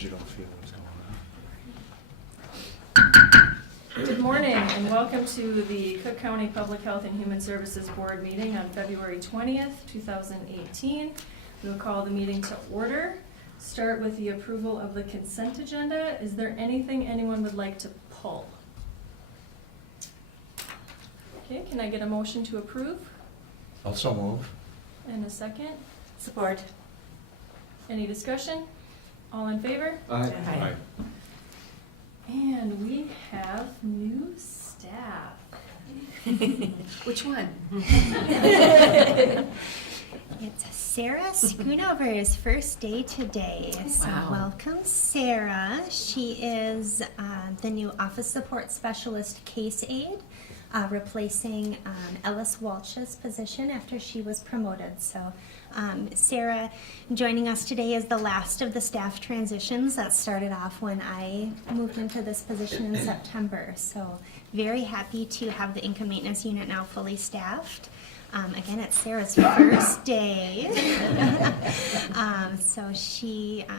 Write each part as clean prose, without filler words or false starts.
digital feel is going on. Good morning and welcome to the Cook County Public Health and Human Services Board meeting on February 20th, 2018. We'll call the meeting to order. Start with the approval of the consent agenda. Is there anything anyone would like to pull? Okay, can I get a motion to approve? Also move. And a second? Support. Any discussion? All in favor? Aye. Aye. And we have new staff. Which one? It's Sarah Schoonover's first day today. So Wow. welcome, Sarah. She is the new Office Support Specialist Case Aide, replacing Ellis Walsh's position after she was promoted. So Sarah joining us today is the last of the staff transitions that started off when I moved into this position in September. So very happy to have the income maintenance unit now fully staffed. Again, it's Sarah's first day. So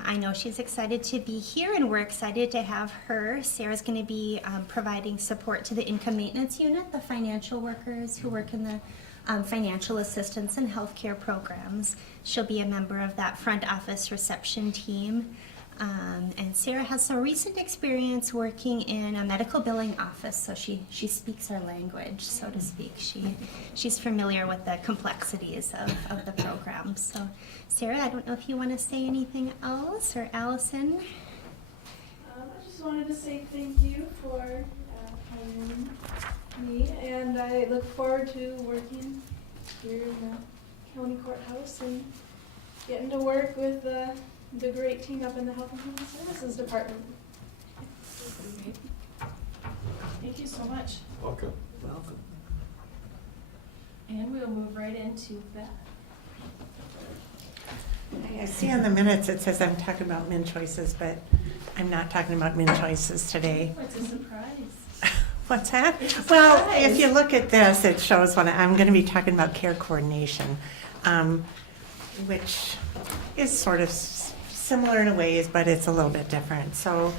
I know she's excited to be here, and we're excited to have her. Sarah's going to be providing support to the income maintenance unit, the financial workers who work in the financial assistance and healthcare programs. She'll be a member of that front office reception team. And Sarah has some recent experience working in a medical billing office, so she speaks our language, so to speak. She's familiar with the complexities of the program. So, Sarah, I don't know if you want to say anything else, or Allison? I just wanted to say thank you for hiring me, and I look forward to working here in the county courthouse and getting to work with the great team up in the Health and Human Services Department. Thank you so much. Welcome. Welcome. And we'll move right into that. I see on the minutes it says I'm talking about min choices, but I'm not talking about min choices today. What's a surprise? What's that? It's a Well, surprise. if you look at this, it shows what I'm going to be talking about: care coordination, which is sort of similar in ways, but it's a little bit different. So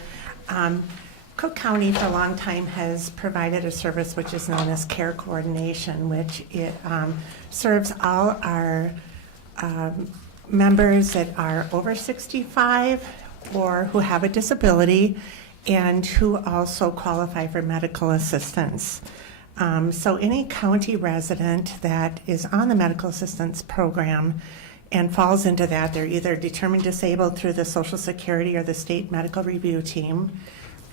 Cook County for a long time has provided a service which is known as care coordination, which it serves all our members that are over 65 or who have a disability and who also qualify for medical assistance. So any county resident that is on the medical assistance program and falls into that, they're either determined disabled through the Social Security or the state medical review team,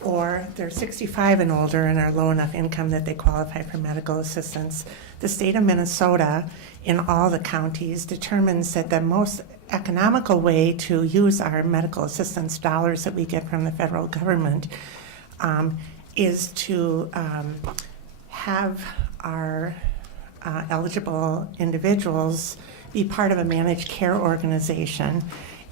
or they're 65 and older and are low enough income that they qualify for medical assistance. The state of Minnesota, in all the counties, determines that the most economical way to use our medical assistance dollars that we get from the federal government is to have our eligible individuals be part of a managed care organization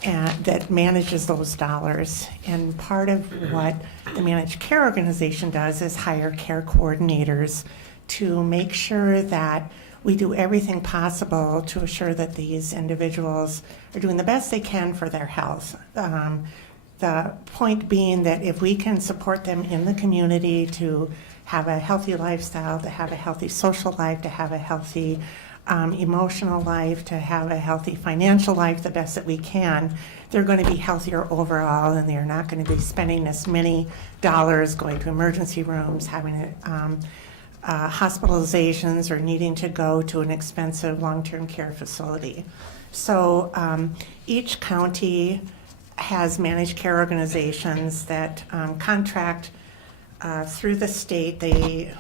that manages those dollars. And part of what the managed care organization does is hire care coordinators to make sure that we do everything possible to assure that these individuals are doing the best they can for their health. The point being that if we can support them in the community to have a healthy lifestyle, to have a healthy social life, to have a healthy emotional life, to have a healthy financial life the best that we can, they're going to be healthier overall, and they're not going to be spending as many dollars going to emergency rooms, having hospitalizations, or needing to go to an expensive long-term care facility. So each county has managed care organizations that contract through the state. They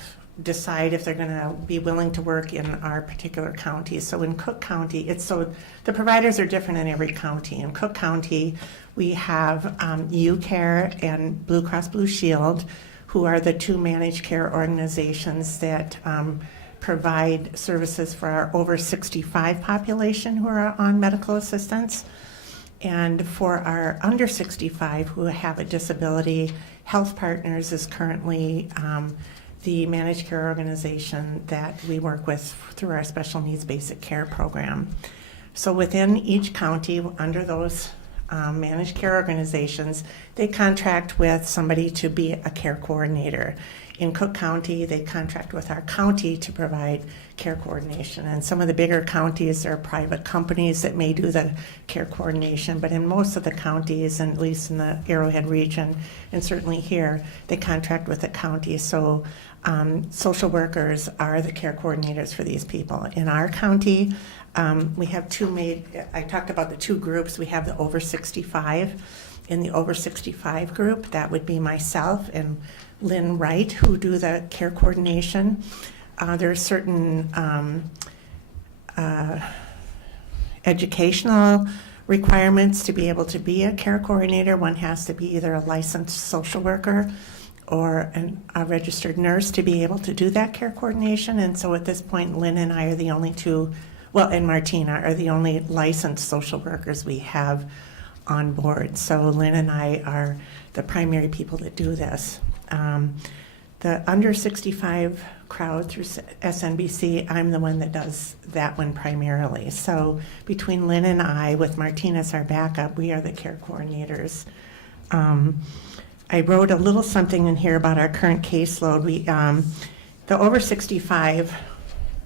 decide if they're going to be willing to work in our particular county. So in Cook County, the providers are different in every county. In Cook County, we have UCare and Blue Cross Blue Shield, who are the two managed care organizations that provide services for our over 65 population who are on medical assistance. And for our under 65 who have a disability, Health Partners is currently the managed care organization that we work with through our special needs basic care program. So within each county, under those managed care organizations, they contract with somebody to be a care coordinator. In Cook County, they contract with our county to provide care coordination. And some of the bigger counties are private companies that may do the care coordination, but in most of the counties, and at least in the Arrowhead region, and certainly here, they contract with the county. So social workers are the care coordinators for these people. In our county, we have I talked about the two groups. We have the over 65. In the over 65 group, that would be myself and Lynn Wright, who do the care coordination. There are certain educational requirements to be able to be a care coordinator. One has to be either a licensed social worker or a registered nurse to be able to do that care coordination. And so at this point, Lynn and I are the only two, and Martina are the only licensed social workers we have on board. So Lynn and I are the primary people that do this. The under 65 crowd through SNBC, I'm the one that does that one primarily. So between Lynn and I, with Martina as our backup, we are the care coordinators. I wrote a little something in here about our current caseload. The over 65,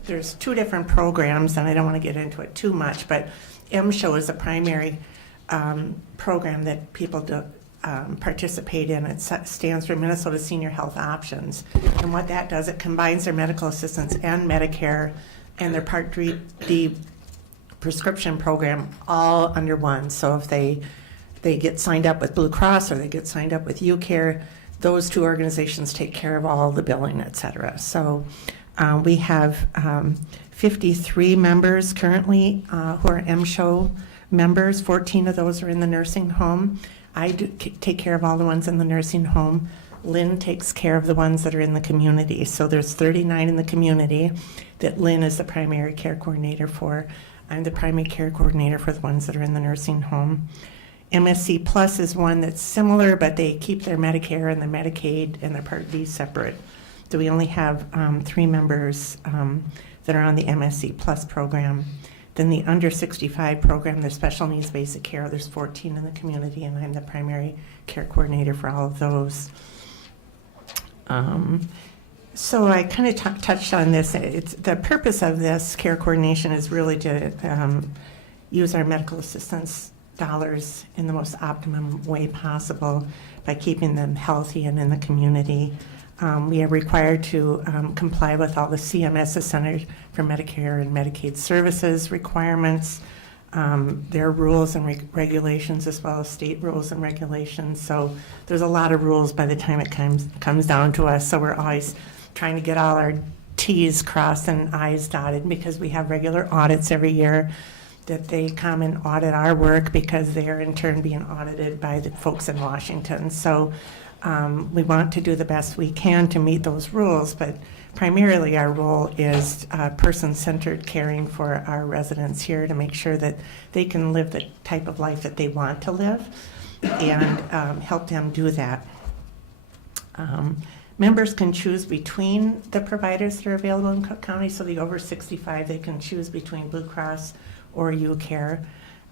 there's two different programs, and I don't want to get into it too much, but MSHO is a primary program that people participate in. It stands for Minnesota Senior Health Options. And what that does, it combines their medical assistance and Medicare and their Part D prescription program all under one. So if they get signed up with Blue Cross or they get signed up with UCare, those two organizations take care of all the billing, et cetera. So we have 53 members currently who are MSHO members. 14 of those are in the nursing home. I take care of all the ones in the nursing home. Lynn takes care of the ones that are in the community. So there's 39 in the community that Lynn is the primary care coordinator for. I'm the primary care coordinator for the ones that are in the nursing home. MSC Plus is one that's similar, but they keep their Medicare and their Medicaid and their Part D separate. So we only have 3 members that are on the MSC Plus program. Then the under 65 program, their special needs basic care, there's 14 in the community, and I'm the primary care coordinator for all of those. So I kind of touched on this. The purpose of this care coordination is really to use our medical assistance dollars in the most optimum way possible by keeping them healthy and in the community. We are required to comply with all the CMS, the Center for Medicare and Medicaid Services requirements, their rules and regulations, as well as state rules and regulations. So there's a lot of rules by the time it comes down to us. So we're always trying to get all our T's crossed and I's dotted, because we have regular audits every year that they come and audit our work, because they are in turn being audited by the folks in Washington. So we want to do the best we can to meet those rules, but primarily our role is person-centered caring for our residents here to make sure that they can live the type of life that they want to live, and help them do that. Members can choose between the providers that are available in Cook County. So the over 65, they can choose between Blue Cross or UCare.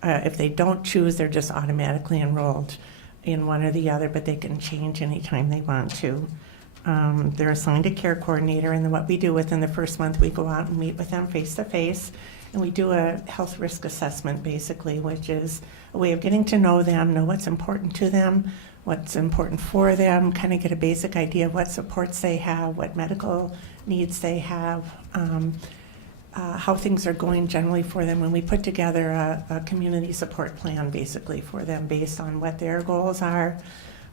If they don't choose, they're just automatically enrolled in one or the other, but they can change anytime they want to. They're assigned a care coordinator, and then what we do within the first month, we go out and meet with them face-to-face, and we do a health risk assessment, basically, which is a way of getting to know them, know what's important to them, what's important for them, kind of get a basic idea of what supports they have, what medical needs they have, how things are going generally for them. When we put together a community support plan, basically, for them based on what their goals are,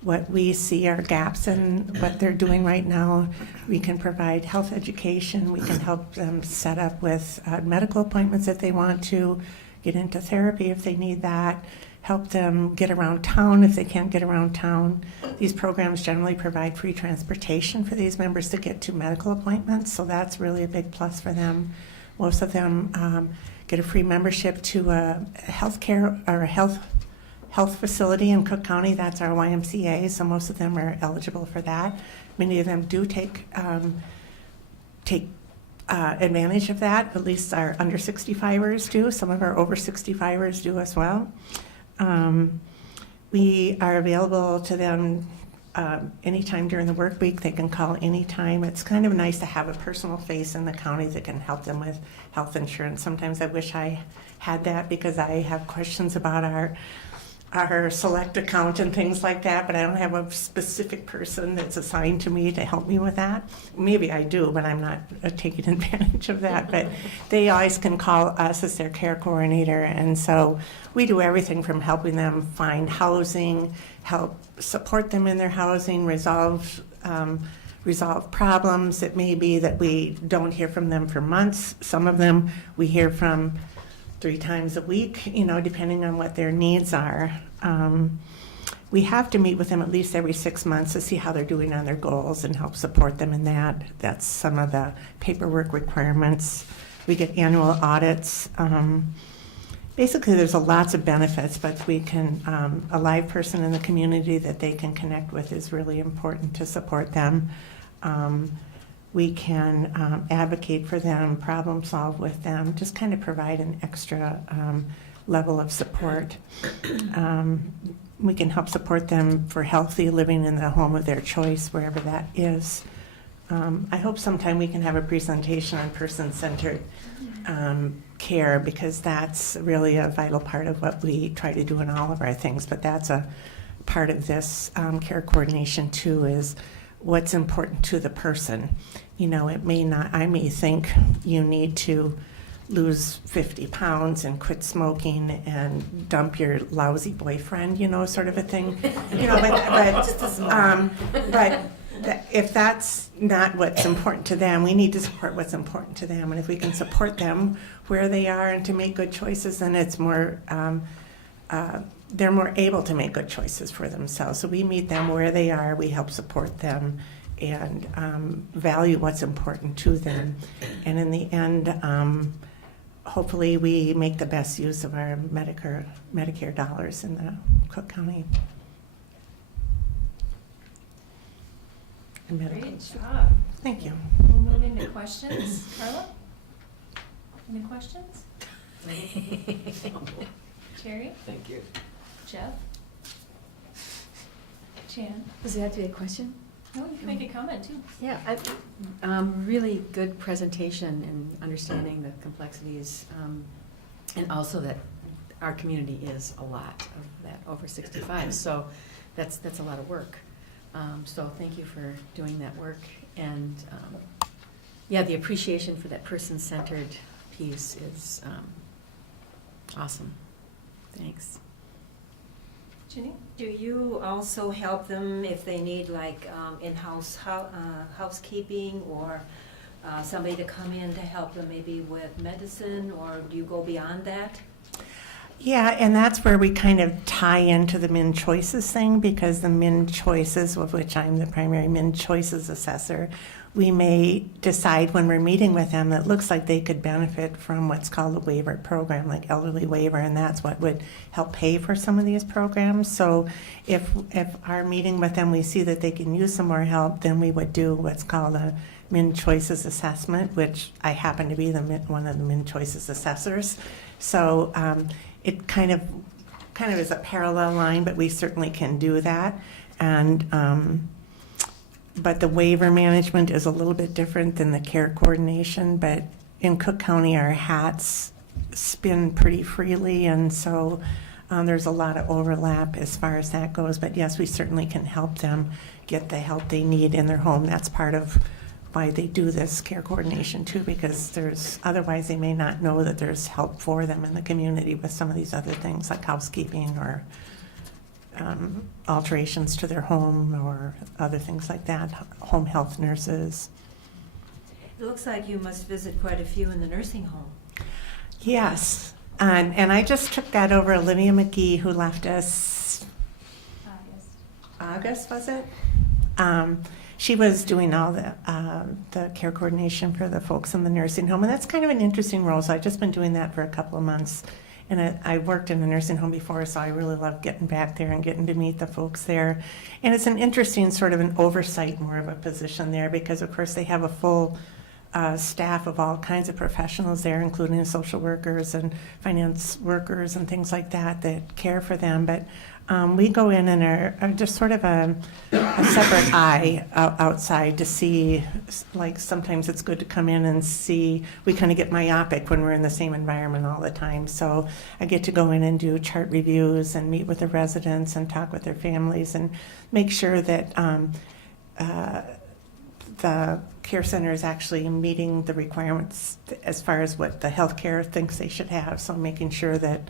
what we see are gaps in what they're doing right now. We can provide health education. We can help them set up with medical appointments if they want to, get into therapy if they need that, help them get around town if they can't get around town. These programs generally provide free transportation for these members to get to medical appointments, so that's really a big plus for them. Most of them get a free membership to a healthcare or a health facility in Cook County. That's our YMCA, so most of them are eligible for that. Many of them do take advantage of that. At least our under 65ers do. Some of our over 65ers do as well. We are available to them anytime during the work week. They can call anytime. It's kind of nice to have a personal face in the county that can help them with health insurance. Sometimes I wish I had that because I have questions about our select account and things like that, but I don't have a specific person that's assigned to me to help me with that. Maybe I do, but I'm not taking advantage of that. But they always can call us as their care coordinator, and so we do everything from helping them find housing, help support them in their housing, resolve problems. It may be that we don't hear from them for months. Some of them we hear from 3 times a week, depending on what their needs are. We have to meet with them at least every 6 months to see how they're doing on their goals and help support them in that. That's some of the paperwork requirements. We get annual audits. Basically, there's lots of benefits, but we can, a live person in the community that they can connect with is really important to support them. We can advocate for them, problem solve with them, just kind of provide an extra level of support. We can help support them for healthy living in the home of their choice, wherever that is. I hope sometime we can have a presentation on person-centered care, because that's really a vital part of what we try to do in all of our things. But that's a part of this care coordination too, is what's important to the person. It may not, I may think you need to lose 50 pounds and quit smoking and dump your lousy boyfriend, sort of a thing. But if that's not what's important to them, we need to support what's important to them. And if we can support them where they are and to make good choices, then it's more, they're more able to make good choices for themselves. So we meet them where they are, we help support them, and value what's important to them. And in the end, hopefully we make the best use of our Medicare dollars in the Cook County. Great job. Thank you. We'll move into questions. Carla? Any questions? Cherry? Thank you. Jeff? Chan? Does it have to be a question? No, you can make a comment too. Yeah, really good presentation and understanding the complexities, and also that our community is a lot of that over 65. So that's a lot of work. So thank you for doing that work, and the appreciation for that person-centered piece is awesome. Thanks. Ginny? Do you also help them if they need in-house housekeeping, or somebody to come in to help them maybe with medicine, or do you go beyond that? Yeah, and that's where we kind of tie into the Min Choices thing, because the Min Choices, of which I'm the primary Min Choices assessor, we may decide when we're meeting with them that it looks like they could benefit from what's called a waiver program, like elderly waiver, and that's what would help pay for some of these programs. So if our meeting with them, we see that they can use some more help, then we would do what's called a Min Choices assessment, which I happen to be one of the Min Choices assessors. So it kind of is a parallel line, but we certainly can do that. And but the waiver management is a little bit different than the care coordination. But in Cook County, our hats spin pretty freely, and so there's a lot of overlap as far as that goes. But yes, we certainly can help them get the help they need in their home. That's part of why they do this care coordination too, because otherwise they may not know that there's help for them in the community with some of these other things like housekeeping or alterations to their home or other things like that, home health nurses. It looks like you must visit quite a few in the nursing home. Yes, and I just took that over Olivia McGee, who left us August, was it? She was doing all the care coordination for the folks in the nursing home, and that's kind of an interesting role. So I've just been doing that for a couple of months, and I worked in a nursing home before, so I really love getting back there and getting to meet the folks there. And it's an interesting sort of an oversight, more of a position there, because of course they have a full staff of all kinds of professionals there, including social workers and finance workers and things like that that care for them. But we go in and are just sort of a separate eye outside to see, like sometimes it's good to come in and see, we kind of get myopic when we're in the same environment all the time. So I get to go in and do chart reviews and meet with the residents and talk with their families and make sure that the care center is actually meeting the requirements as far as what the healthcare thinks they should have. So making sure that,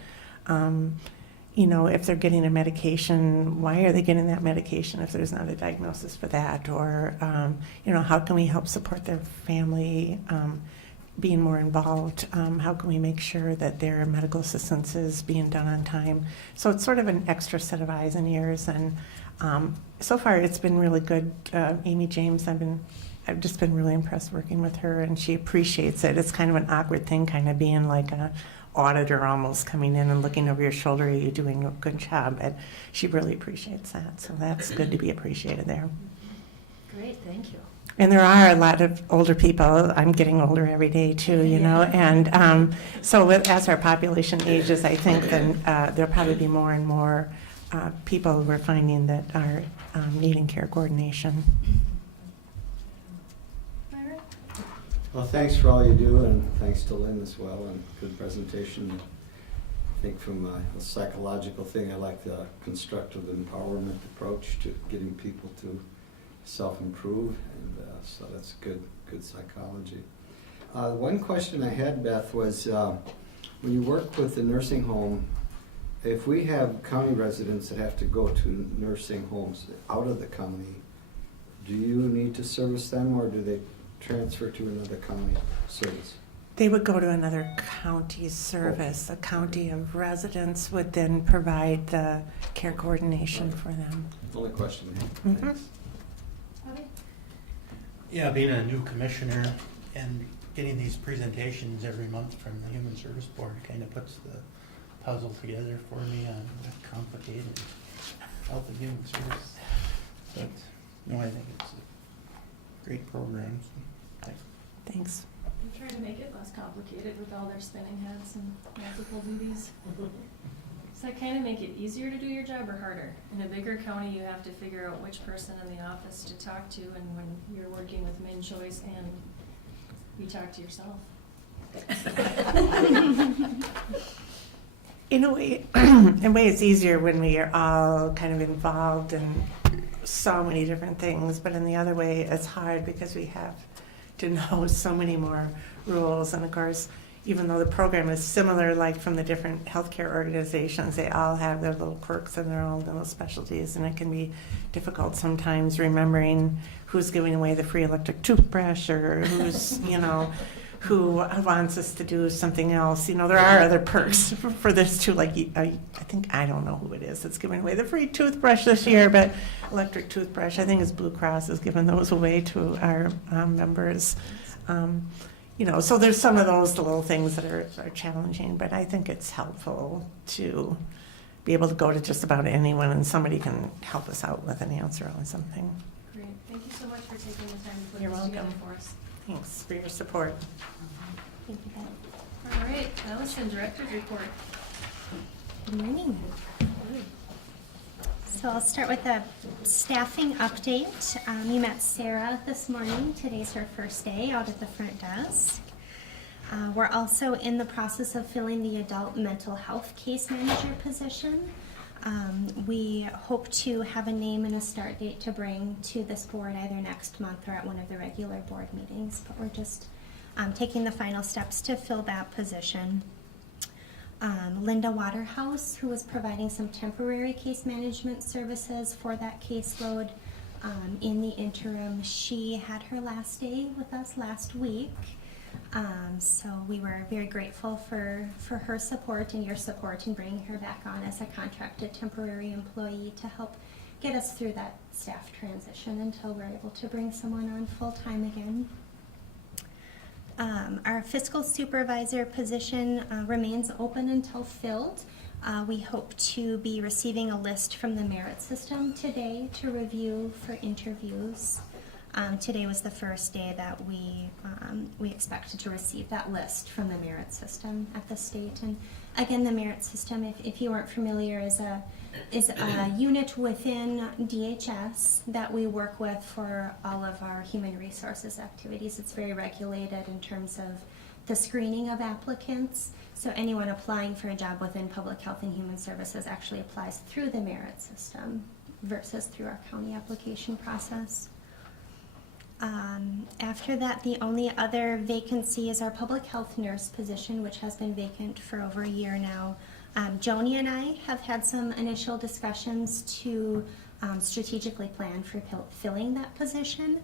if they're getting a medication, why are they getting that medication if there's not a diagnosis for that? Or, how can we help support their family being more involved? How can we make sure that their medical assistance is being done on time? So it's sort of an extra set of eyes and ears. And so far it's been really good. Amy James, I've just been really impressed working with her, and she appreciates it. It's kind of an awkward thing, kind of being like a auditor almost coming in and looking over your shoulder. Are you doing a good job? But she really appreciates that, so that's good to be appreciated there. Great, thank you. And there are a lot of older people. I'm getting older every day too, and so as our population ages, I think then there'll probably be more and more people we're finding that are needing care coordination. Myron? Well, thanks for all you do, and thanks to Lynn as well, and good presentation. I think from a psychological thing, I like the constructive empowerment approach to getting people to self-improve, and so that's good psychology. One question I had, Beth, was when you work with the nursing home, if we have county residents that have to go to nursing homes out of the county, do you need to service them, or do they transfer to another county service? They would go to another county service. A county of residents would then provide the care coordination for them. Only question. Mhm. Thanks. Bobby? Yeah, being a new commissioner and getting these presentations every month from the Human Service Board kind of puts the puzzle together for me on the complicated health and human service. But, I think it's a great program. So, Thanks. I'm trying to make it less complicated with all their spinning heads and multiple duties. Does that kind of make it easier to do your job or harder? In a bigger county, you have to figure out which person in the office to talk to, and when you're working with Min Choice and you talk to yourself. In a way it's easier when we are all kind of involved in so many different things, but in the other way it's hard because we have to know so many more rules. And of course, even though the program is similar, like from the different healthcare organizations, they all have their little quirks and their own little specialties, and it can be difficult sometimes remembering who's giving away the free electric toothbrush or who's, who wants us to do something else. There are other perks for this too. Like I think, I don't know who it is that's giving away the free toothbrush this year, but electric toothbrush, I think it's Blue Cross is giving those away to our members. So there's some of those little things that are challenging, but I think it's helpful to be able to go to just about anyone and somebody can help us out with an answer on something. Great. Thank you so much for taking the time to put You're this together welcome. for us. Thanks for your support. Thank you, Beth. All right, Allison, Director's Report. Good morning. So I'll start with a staffing update. You met Sarah this morning. Today's her first day out at the front desk. We're also in the process of filling the adult mental health case manager position. We hope to have a name and a start date to bring to this board either next month or at one of the regular board meetings, but we're just taking the final steps to fill that position. Linda Waterhouse, who was providing some temporary case management services for that caseload in the interim, she had her last day with us last week. So we were very grateful for her support and your support in bringing her back on as a contracted temporary employee to help get us through that staff transition until we're able to bring someone on full-time again. Our fiscal supervisor position remains open until filled. We hope to be receiving a list from the merit system today to review for interviews. Today was the first day that we expected to receive that list from the merit system at the state. And again, the merit system, if you weren't familiar, is a unit within DHS that we work with for all of our human resources activities. It's very regulated in terms of the screening of applicants. So anyone applying for a job within Public Health and Human Services actually applies through the merit system versus through our county application process. After that, the only other vacancy is our public health nurse position, which has been vacant for over a year now. Joni and I have had some initial discussions to strategically plan for filling that position.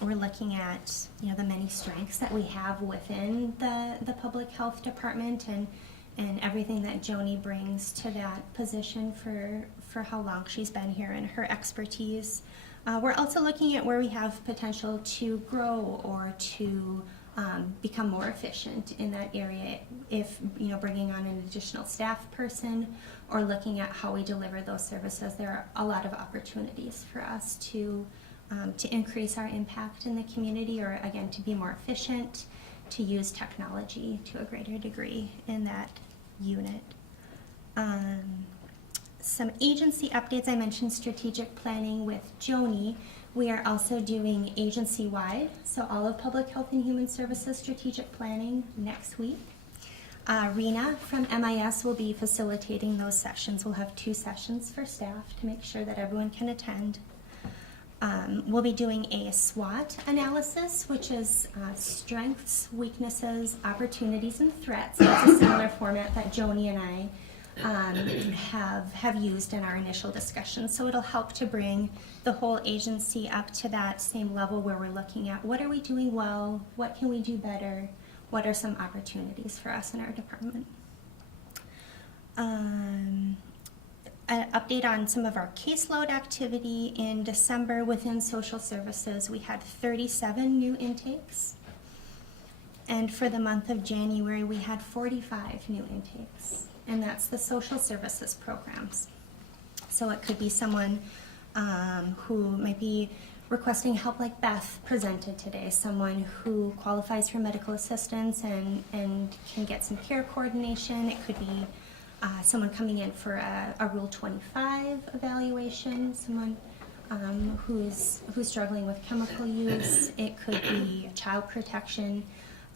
We're looking at the many strengths that we have within the public health department and everything that Joni brings to that position for how long she's been here and her expertise. We're also looking at where we have potential to grow or to become more efficient in that area, if bringing on an additional staff person or looking at how we deliver those services. There are a lot of opportunities for us to increase our impact in the community, or again, to be more efficient, to use technology to a greater degree in that unit. Some agency updates. I mentioned strategic planning with Joni. We are also doing agency-wide, so all of Public Health and Human Services strategic planning next week. Rena from MIS will be facilitating those sessions. We'll have 2 sessions for staff to make sure that everyone can attend. We'll be doing a SWOT analysis, which is strengths, weaknesses, opportunities, and threats. It's a similar format that Joni and I have used in our initial discussions. So it'll help to bring the whole agency up to that same level where we're looking at what are we doing well, what can we do better, what are some opportunities for us in our department. An update on some of our caseload activity. In December within social services, we had 37 new intakes. And for the month of January, we had 45 new intakes. And that's the social services programs. So it could be someone who might be requesting help like Beth presented today, someone who qualifies for medical assistance and can get some care coordination. It could be someone coming in for a Rule 25 evaluation, someone who's struggling with chemical use. It could be child protection.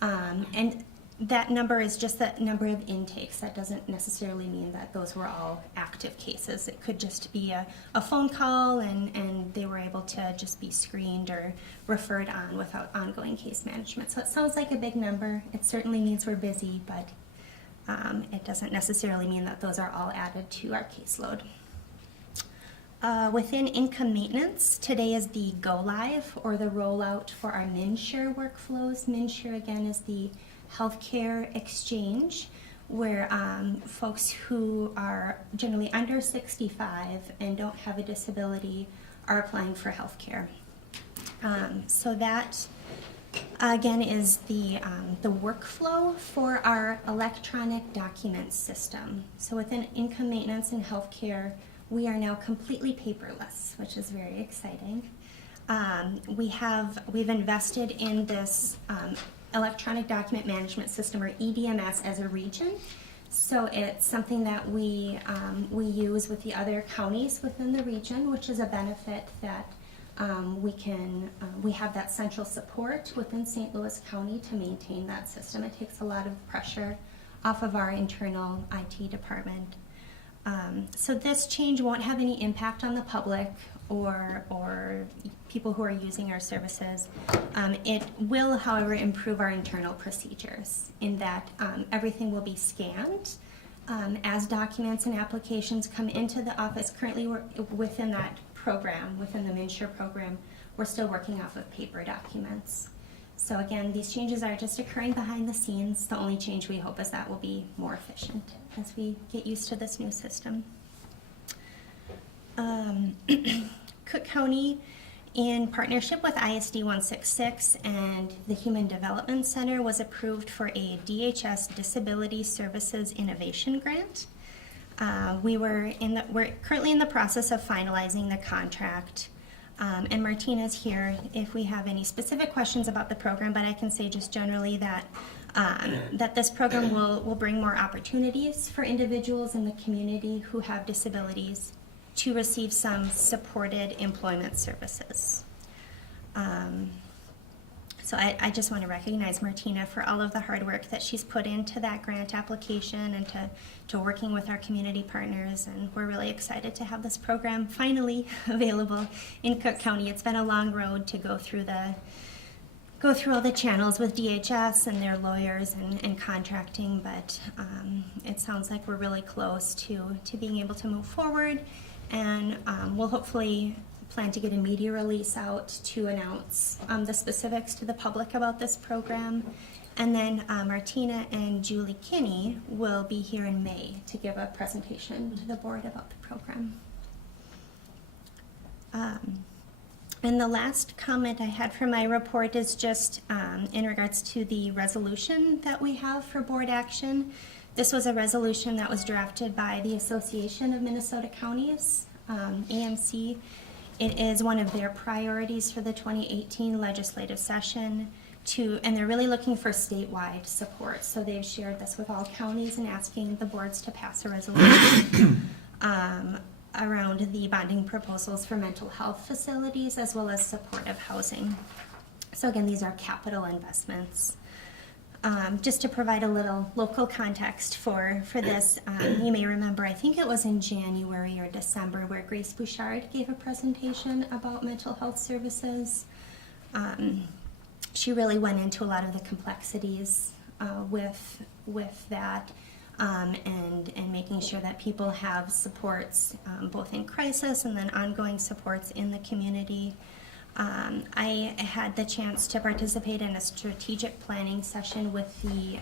And that number is just the number of intakes. That doesn't necessarily mean that those were all active cases. It could just be a phone call and they were able to just be screened or referred on without ongoing case management. So it sounds like a big number. It certainly means we're busy, but it doesn't necessarily mean that those are all added to our caseload. Within income maintenance, today is the go live or the rollout for our MNsure workflows. MNsure again is the healthcare exchange where folks who are generally under 65 and don't have a disability are applying for healthcare. So that again is the workflow for our electronic document system. So within income maintenance and healthcare, we are now completely paperless, which is very exciting. We've invested in this electronic document management system, or EDMS, as a region. So it's something that we use with the other counties within the region, which is a benefit that we have that central support within St. Louis County to maintain that system. It takes a lot of pressure off of our internal IT department. So this change won't have any impact on the public or people who are using our services. It will, however, improve our internal procedures in that everything will be scanned as documents and applications come into the office. Currently, we're within that program, within the MNsure program, we're still working off of paper documents. So again, these changes are just occurring behind the scenes. The only change we hope is that will be more efficient as we get used to this new system. Cook County, in partnership with ISD 166 and the Human Development Center, was approved for a DHS Disability Services Innovation Grant. We're currently in the process of finalizing the contract. And Martina's here if we have any specific questions about the program, but I can say just generally that that this program will bring more opportunities for individuals in the community who have disabilities to receive some supported employment services. So I just want to recognize Martina for all of the hard work that she's put into that grant application and to working with our community partners. And we're really excited to have this program finally available in Cook County. It's been a long road to go through all the channels with DHS and their lawyers and contracting, but it sounds like we're really close to being able to move forward. And we'll hopefully plan to get a media release out to announce the specifics to the public about this program. And then Martina and Julie Kinney will be here in May to give a presentation to the board about the program. And the last comment I had for my report is just in regards to the resolution that we have for board action. This was a resolution that was drafted by the Association of Minnesota Counties, AMC. It is one of their priorities for the 2018 legislative session and they're really looking for statewide support. So they've shared this with all counties and asking the boards to pass a resolution around the bonding proposals for mental health facilities as well as supportive housing. So again, these are capital investments. Just to provide a little local context for this, you may remember, I think it was in January or December, where Grace Bouchard gave a presentation about mental health services. She really went into a lot of the complexities with that and making sure that people have supports both in crisis and then ongoing supports in the community. I had the chance to participate in a strategic planning session with the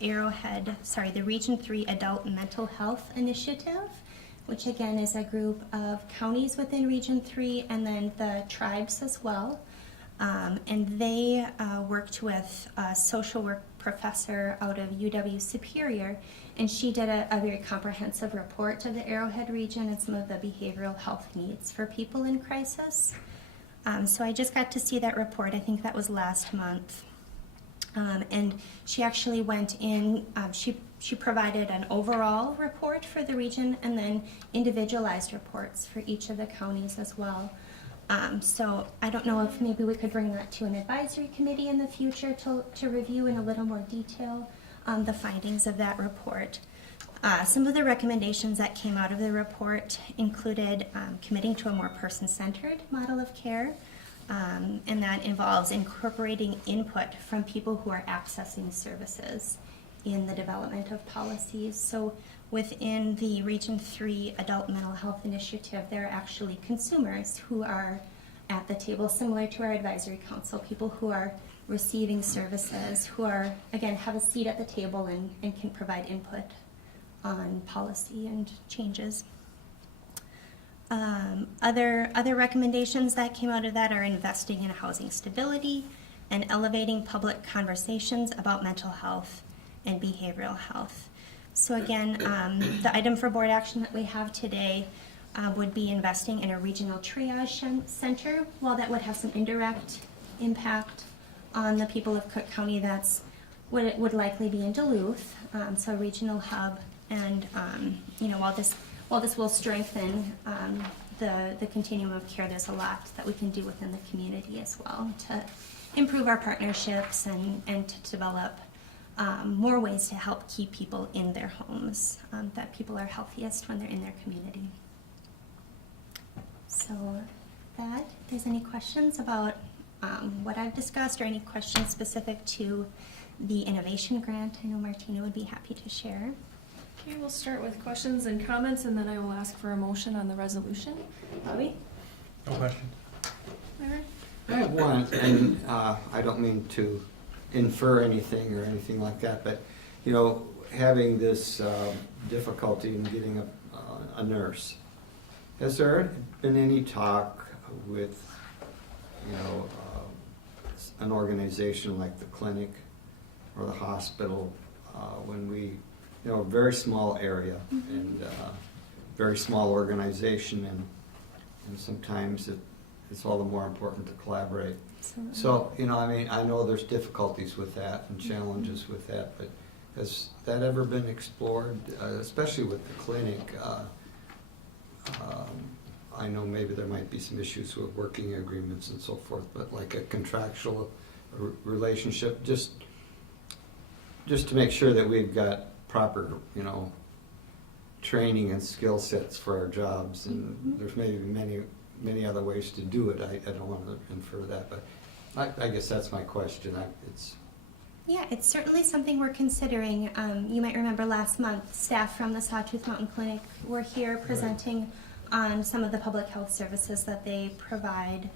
the Region 3 Adult Mental Health Initiative, which again is a group of counties within Region 3 and then the tribes as well. And they worked with a social work professor out of UW Superior, and she did a very comprehensive report to the Arrowhead region and some of the behavioral health needs for people in crisis. So I just got to see that report. I think that was last month. And she actually went in, she provided an overall report for the region and then individualized reports for each of the counties as well. So I don't know if maybe we could bring that to an advisory committee in the future to review in a little more detail the findings of that report. Some of the recommendations that came out of the report included committing to a more person-centered model of care, and that involves incorporating input from people who are accessing services in the development of policies. So within the Region 3 Adult Mental Health Initiative, there are actually consumers who are at the table, similar to our advisory council, people who are receiving services, who are, again, have a seat at the table and can provide input on policy and changes. Other recommendations that came out of that are investing in housing stability and elevating public conversations about mental health and behavioral health. So again, the item for board action that we have today would be investing in a regional triage center. While that would have some indirect impact on the people of Cook County, would likely be in Duluth, so a regional hub. And while this will strengthen the continuum of care, there's a lot that we can do within the community as well to improve our partnerships and to develop more ways to help keep people in their homes, that people are healthiest when they're in their community. So if there's any questions about what I've discussed or any questions specific to the innovation grant, I know Martina would be happy to share. Okay, we'll start with questions and comments, and then I will ask for a motion on the resolution. Bobby? No question. Myron? I have one, and I don't mean to infer anything or anything like that, but, having this difficulty in getting a nurse, has there been any talk with, an organization like the clinic or the hospital when we, a very small area and very small organization, and sometimes it's all the more important to collaborate. Absolutely. So, you know, I mean, I know there's difficulties with that and challenges with that, but has that ever been explored, especially with the clinic? I know maybe there might be some issues with working agreements and so forth, but like a contractual relationship, just to make sure that we've got proper, you know, training and skill sets for our jobs, and there's maybe many other ways to do it. I don't want to infer that, but I guess that's my question. Yeah, it's certainly something we're considering. You might remember last month, staff from the Sawtooth Mountain Clinic were here presenting on some of the public health services that they provide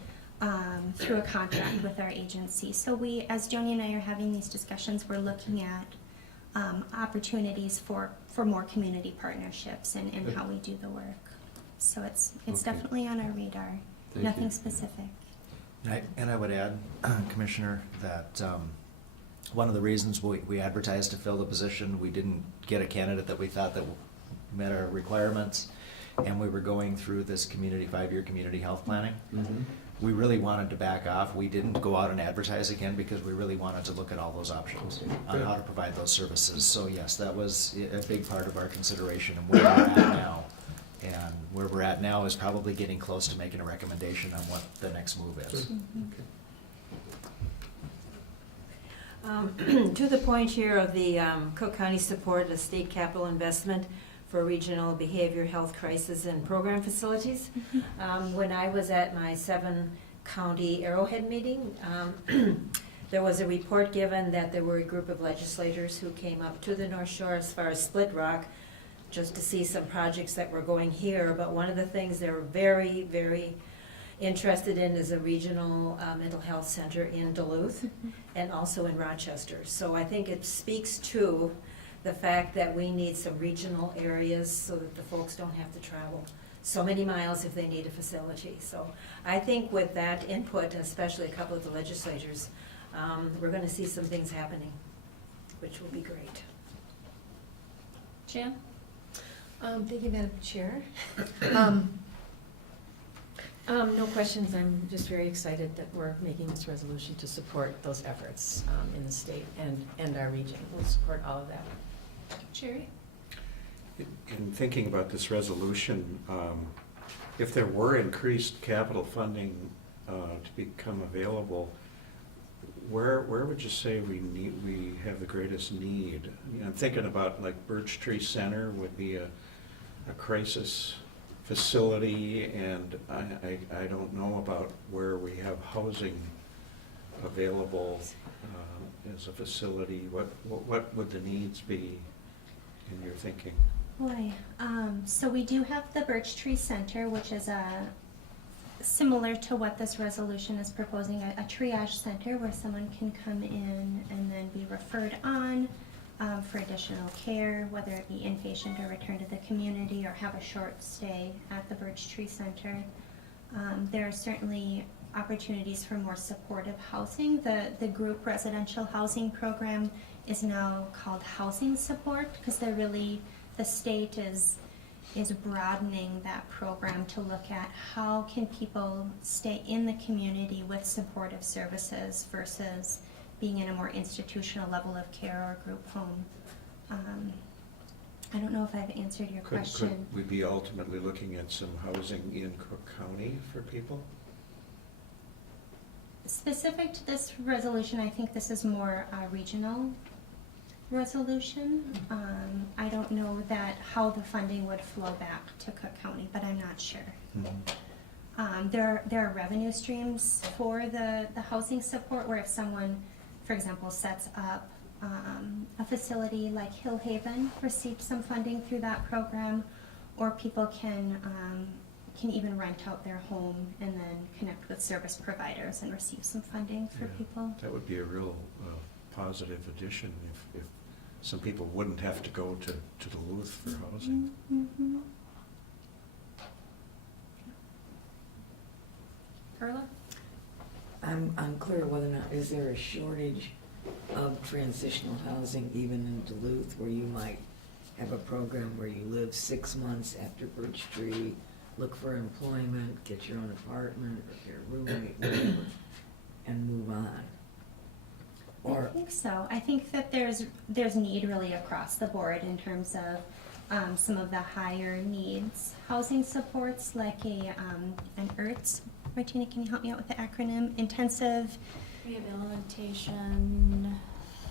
through a contract with our agency. So we, as Joni and I are having these discussions, we're looking at opportunities for more community partnerships and how we do the work. So it's Okay. definitely on our radar. Thank Nothing you. specific. And I would add, Commissioner, that one of the reasons we advertised to fill the position, we didn't get a candidate that we thought that met our requirements, and we were going through this five-year community health planning. We really wanted to back off. We didn't go out and advertise again because we really wanted to look at all those options on how to provide those services. So yes, that was a big part of our consideration and where we're at now. And where we're at now is probably getting close to making a recommendation on what the next move is. To the point here of the Cook County support of state capital investment for regional behavior health crisis and program facilities. When I was at my 7-county Arrowhead meeting, there was a report given that there were a group of legislators who came up to the North Shore as far as Split Rock just to see some projects that were going here. But one of the things they were very, very interested in is a regional mental health center in Duluth and also in Rochester. So I think it speaks to the fact that we need some regional areas so that the folks don't have to travel so many miles if they need a facility. So I think with that input, especially a couple of the legislators, we're going to see some things happening, which will be great. Jan? Thank you, Madam Chair. No questions. I'm just very excited that we're making this resolution to support those efforts in the state and our region. We'll support all of that. Sherry? In thinking about this resolution, if there were increased capital funding to become available, where would you say we have the greatest need? I'm thinking about like Birch Tree Center would be a crisis facility, and I don't know about where we have housing available as a facility. What would the needs be in your thinking? Boy, so we do have the Birch Tree Center, which is similar to what this resolution is proposing, a triage center where someone can come in and then be referred on for additional care, whether it be inpatient or return to the community or have a short stay at the Birch Tree Center. There are certainly opportunities for more supportive housing. The group residential housing program is now called housing support because the state is broadening that program to look at how can people stay in the community with supportive services versus being in a more institutional level of care or group home. I don't know if I've answered your question. Could we be ultimately looking at some housing in Cook County for people? Specific to this resolution, I think this is more a regional resolution. I don't know how the funding would flow back to Cook County, but I'm not sure. There are revenue streams for the housing support where if someone, for example, sets up a facility like Hill Haven, received some funding through that program, or people can even rent out their home and then connect with service providers and receive some funding for people. That would be a real positive addition if some people wouldn't have to go to Duluth for housing. Mm-hmm. Carla? I'm unclear whether or not, is there a shortage of transitional housing even in Duluth where you might have a program where you live 6 months after Birch Tree look for employment, get your own apartment, or your roommate, whatever, and move on. I Or, think so. I think that there's need really across the board in terms of some of the higher needs housing supports, like an IRTS. Martina, can you help me out with the acronym? Intensive. Rehabilitation.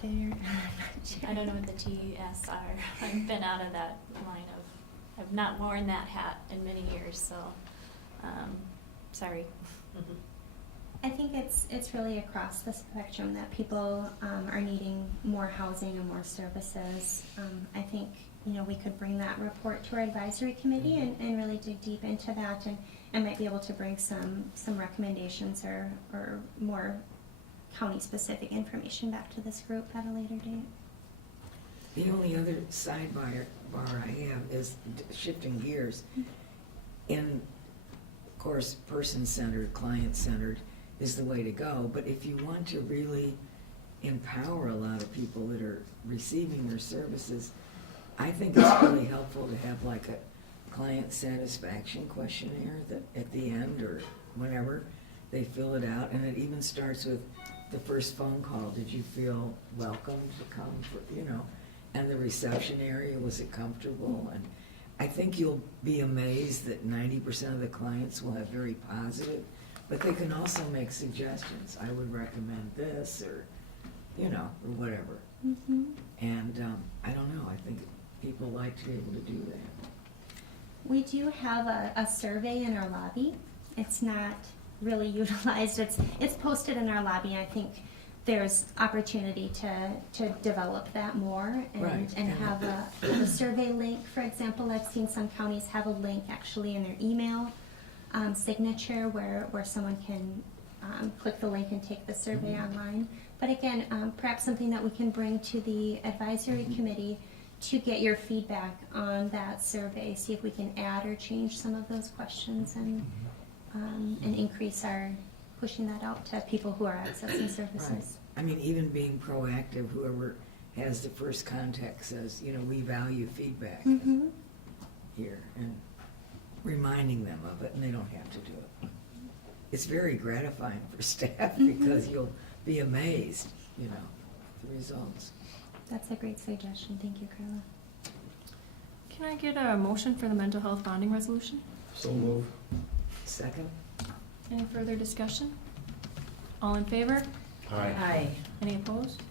I don't know what the T's are. I've been out of that line of, I've not worn that hat in many years, so, sorry. I think it's really across the spectrum that people are needing more housing and more services. I think, we could bring that report to our advisory committee and really dig deep into that and might be able to bring some recommendations or more county-specific information back to this group at a later date. the only other sidebar I have is shifting gears. And of course, person-centered, client-centered is the way to go, but if you want to really empower a lot of people that are receiving their services, I think it's really helpful to have like a client satisfaction questionnaire that at the end or whenever they fill it out, and it even starts with the first phone call. Did you feel welcome to come for, and the reception area, was it comfortable? And I think you'll be amazed that 90% of the clients will have very positive, but they can also make suggestions. I would recommend this, or, or whatever. Mm-hmm. And I don't know, I think people like to be able to do that. We do have a survey in our lobby. It's not really utilized. It's posted in our lobby. I think there's opportunity to develop that more and, Right. and have a survey link. For example, I've seen some counties have a link actually in their email signature where someone can click the link and take the survey online. But again, perhaps something that we can bring to the advisory committee to get your feedback on that survey, see if we can add or change some of those questions and increase our pushing that out to people who are accessing services. Right. I mean, even being proactive, whoever has the first contact says, we value feedback Mm-hmm. here, and reminding them of it, and they don't have to do it. It's very gratifying for staff because you'll be amazed, the results. That's a great suggestion. Thank you, Carla. Can I get a motion for the mental health bonding resolution? So move. Second? Any further discussion? All in favor? Aye. Any opposed?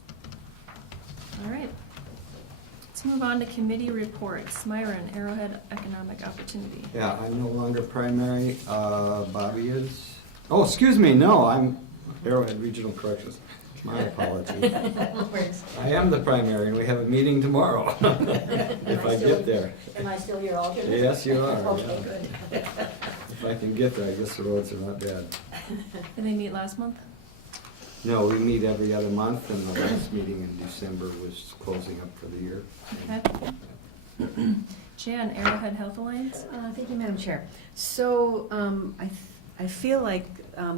All right. Let's move on to committee reports. Myron, Arrowhead Economic Opportunity. Yeah, I'm no longer primary. Bobby is. Oh, excuse me, no, I'm Arrowhead Regional Corrections. My apologies. I am the primary, and we have a meeting tomorrow, if I get there. Am I still your alternate? Yes, you are. Okay, yeah. good. If I can get there, I guess the roads are not bad. Did they meet last month? No, we meet every other month, and the last meeting in December was closing up for the year. Okay. Jan, Arrowhead Health Alliance. Thank you, Madam Chair. So I feel like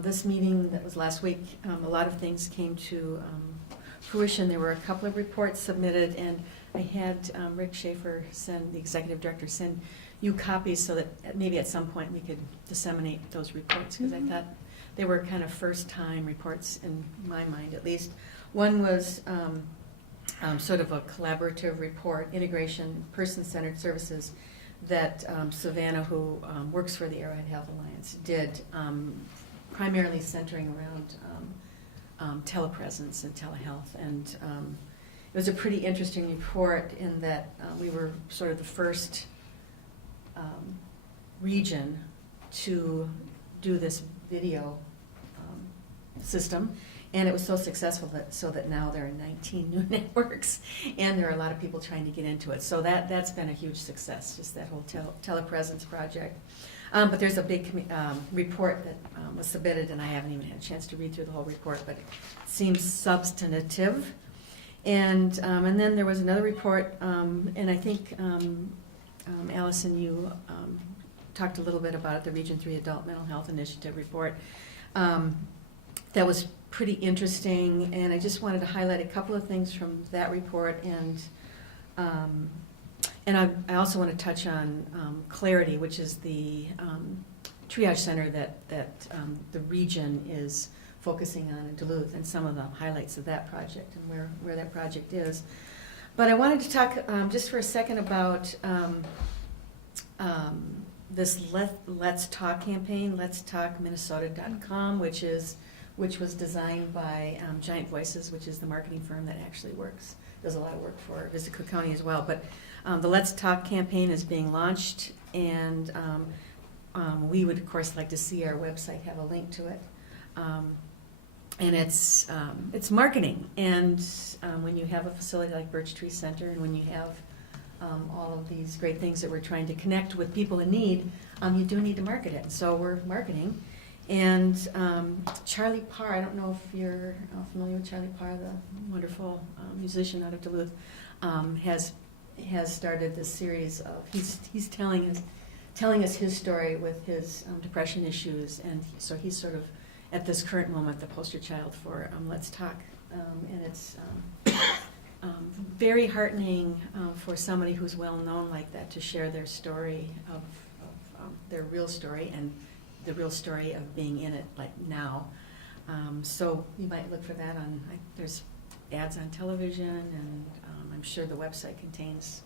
this meeting that was last week, a lot of things came to fruition. There were a couple of reports submitted, and I had Rick Schaefer the executive director, send you copies so that maybe at some point we could disseminate those reports, because I thought they were kind of first-time reports in my mind, at least. One was sort of a collaborative report, integration, person-centered services, that Savannah, who works for the Arrowhead Health Alliance, did, primarily centering around telepresence and telehealth. And it was a pretty interesting report in that we were sort of the first region to do this video system. And it was so successful that now there are 19 new networks, and there are a lot of people trying to get into it. So that's been a huge success, just that whole telepresence project. But there's a big report that was submitted, and I haven't even had a chance to read through the whole report, but it seems substantive. And then there was another report, and I think, Allison, you talked a little bit about it, the Region 3 Adult Mental Health Initiative report. That was pretty interesting, and I just wanted to highlight a couple of things from that report, and And I also want to touch on Clarity, which is the triage center that the region is focusing on in Duluth, and some of the highlights of that project and where that project is. But I wanted to talk just for a second about this Let's Talk campaign, letstalkminnesota.com, which was designed by Giant Voices, which is the marketing firm that actually does a lot of work for Visit Cocconi as well. But the Let's Talk campaign is being launched, and we would, of course, like to see our website have a link to it. And it's marketing, and when you have a facility like Birch Tree Center, and when you have all of these great things that we're trying to connect with people in need, you do need to market it. So we're marketing. And Charlie Parr, I don't know if you're familiar with Charlie Parr, the wonderful musician out of Duluth, has started this series of, he's telling us his story with his depression issues, and so he's sort of at this current moment the poster child for Let's Talk, and it's very heartening for somebody who's well known like that to share their story of their real story and the real story of being in it like now. So you might look for that on, there's ads on television, and I'm sure the website contains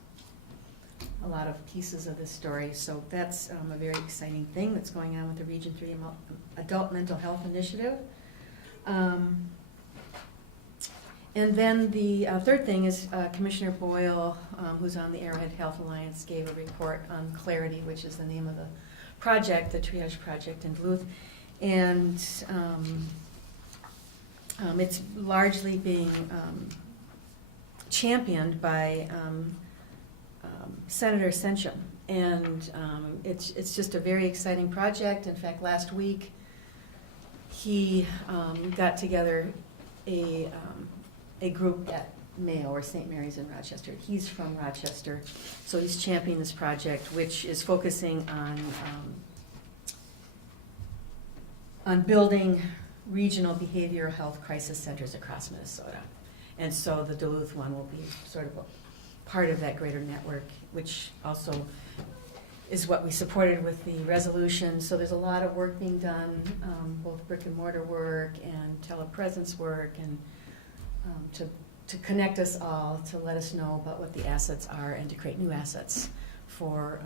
a lot of pieces of this story. So that's a very exciting thing that's going on with the Region 3 Adult Mental Health Initiative. And then the third thing is Commissioner Boyle, who's on the Arrowhead Health Alliance, gave a report on Clarity, which is the name of the project, the Triage Project in Duluth. And it's largely being championed by Senator Senchum. And it's just a very exciting project. In fact, last week he got together a group at Mayo or St. Mary's in Rochester. He's from Rochester, so he's championing this project, which is focusing on building regional behavioral health crisis centers across Minnesota. And so the Duluth one will be sort of a part of that greater network, which also is what we supported with the resolution. So there's a lot of work being done, both brick and mortar work and telepresence work, and to connect us all, to let us know about what the assets are and to create new assets for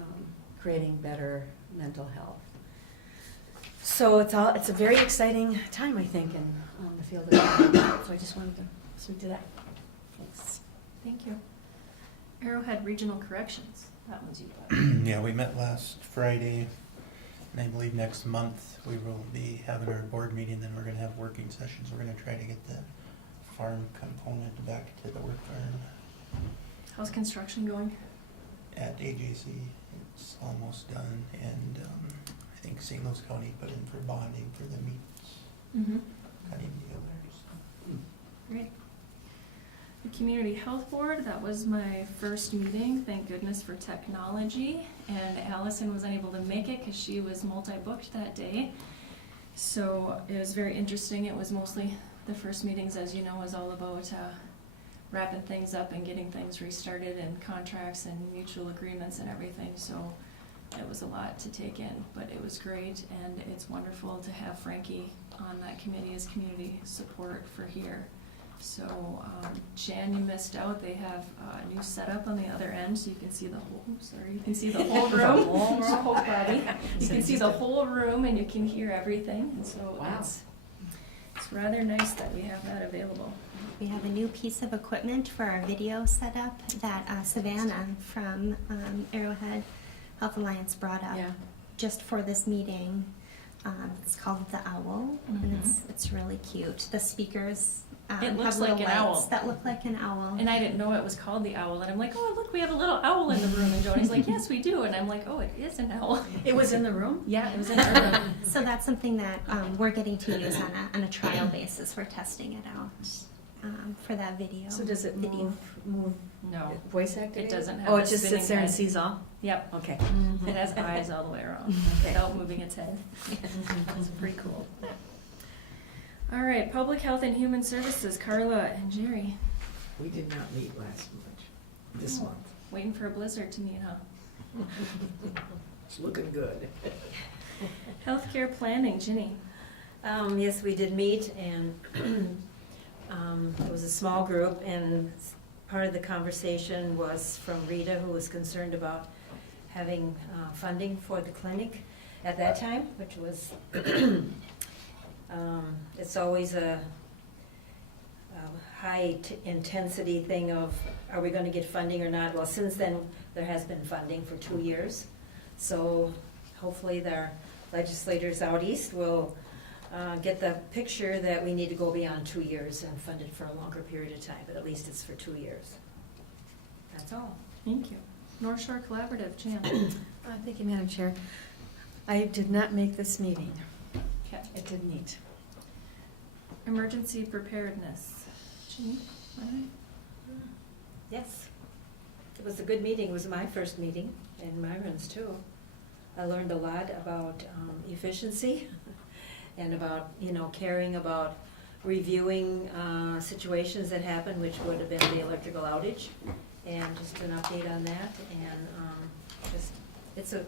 creating better mental health. So it's a very exciting time, I think, in the field of health. So I just wanted to speak to that. Thanks. Thank you. Arrowhead Regional Corrections, that one's you, Bob. Yeah, we met last Friday, and I believe next month we will be having our board meeting, then we're gonna have working sessions. We're gonna try to get the farm component back to the work farm. How's construction going? At AJC, it's almost done, and I think St. Louis County put in for bonding for the meets, Mm-hmm. cutting together. Great. The Community Health Board, that was my first meeting, thank goodness for technology, and Allison was unable to make it because she was multi-booked that day. So it was very interesting. It was mostly, the first meetings, as you know, was all about wrapping things up and getting things restarted, and contracts and mutual agreements and everything. So it was a lot to take in, but it was great, and it's wonderful to have Frankie on that committee as community support for here. So, Jan, you missed out. They have a new setup on the other end, so you can see the whole, you can see the whole room. Whole body. You can see the whole room, and you can hear everything. And so Wow. it's rather nice that we have that available. We have a new piece of equipment for our video setup that Savannah from Arrowhead Health Alliance brought up just for this meeting. It's called the Owl, and it's really cute. The speakers It looks have like little an owl. lights that look like an owl. And I didn't know it was called the owl, and I'm like, oh, look, we have a little owl in the room. And Joni's like, yes, we do. And I'm like, oh, it is an owl. It was in the room? Yeah, it was in the room. So that's something that we're getting to use on a trial basis. We're testing it out for that video. So does it move No, voice activated? it doesn't have Oh, a it just spinning sits there and head. sees all? Yep. Okay. It has eyes all the way around Okay. without moving its head. It's pretty cool. All right, Public Health and Human Services, Carla and Jerry. We did not meet last month, this Oh. month. Waiting for a blizzard to meet, huh? It's looking good. Healthcare planning, Ginny. Yes, we did meet, and it was a small group, and part of the conversation was from Rita, who was concerned about having funding for the clinic at that time, which was, it's always a high intensity thing of, are we going to get funding or not? Well, since then, there has been funding for 2 years, so hopefully their legislators out east will get the picture that we need to go beyond 2 years and fund it for a longer period of time, but at least it's for 2 years. That's all. Thank you. North Shore Collaborative, Jan. Thank you, Madam Chair. I did not make this meeting. Okay. It did meet. Emergency preparedness. Ginny? All right. Yes. It was a good meeting. It was my first meeting, and Myron's too. I learned a lot about efficiency and about, caring about reviewing situations that happened, which would have been the electrical outage, and just an update on that. And it's a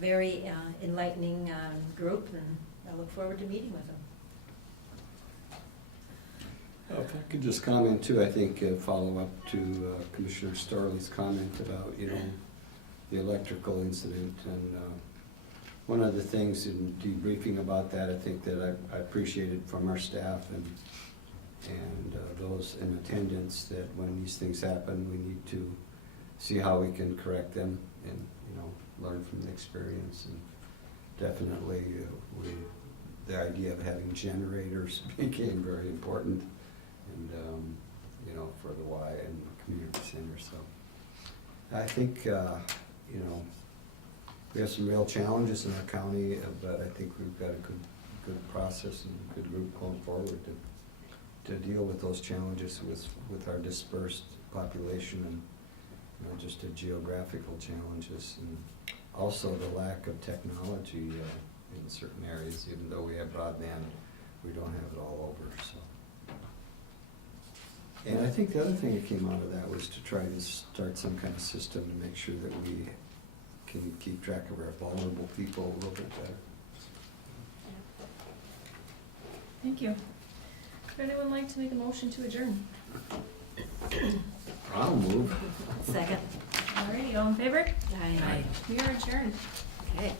very enlightening group, and I look forward to meeting with them. If I could just comment too, I think follow up to Commissioner Starley's comment about, the electrical incident, and one of the things in debriefing about that, I think that I appreciated from our staff and those in attendance, that when these things happen, we need to see how we can correct them and, learn from the experience. And definitely the idea of having generators became very important, and for the Y and community center. So I think we have some real challenges in our county, but I think we've got a good process and a good group going forward to deal with those challenges with our dispersed population, and just the geographical challenges, and also the lack of technology in certain areas. Even though we have broadband, we don't have it all over. So, and I think the other thing that came out of that was to try to start some kind of system to make sure that we can keep track of our vulnerable people a little bit better. Thank you. Would anyone like to make a motion to adjourn? I'll move. Second. Alrighty, all in favor? Aye. We are adjourned. Okay.